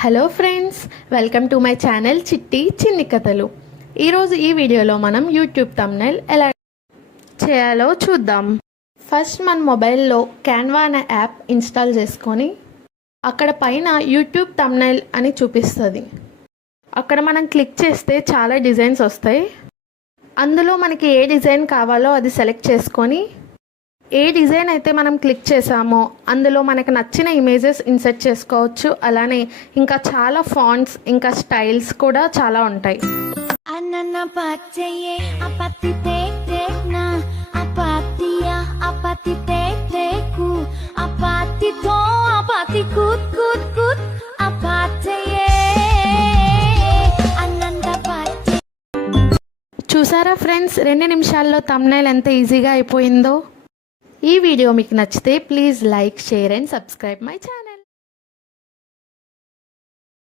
Hello friends, welcome to my channel చిట్టి చిన్ని కథలు. ఈరోజు ఈ వీడియోలో మనం యూట్యూబ్ థంబ్నెయిల్ ఎలా చేయాలో చూద్దాం. ఫస్ట్ మన మొబైల్లో క్యాన్వా అనే యాప్ ఇన్స్టాల్ చేసుకొని అక్కడ పైన యూట్యూబ్ థంబ్నెయిల్ అని చూపిస్తుంది. అక్కడ మనం క్లిక్ చేస్తే చాలా డిజైన్స్ వస్తాయి. అందులో మనకి ఏ డిజైన్ కావాలో అది సెలెక్ట్ చేసుకొని ఏ డిజైన్ అయితే మనం క్లిక్ చేసామో అందులో మనకు నచ్చిన ఇమేజెస్ ఇన్సర్ట్ చేసుకోవచ్చు. అలానే ఇంకా చాలా ఫాంట్స్ ఇంకా స్టైల్స్ కూడా చాలా ఉంటాయి. చూసారా ఫ్రెండ్స్, 2 నిమిషాల్లో థంబ్నెయిల్ ఎంత ఈజీగా అయిపోయిందో. ఈ వీడియో మీకు నచ్చితే please like, share and subscribe my channel.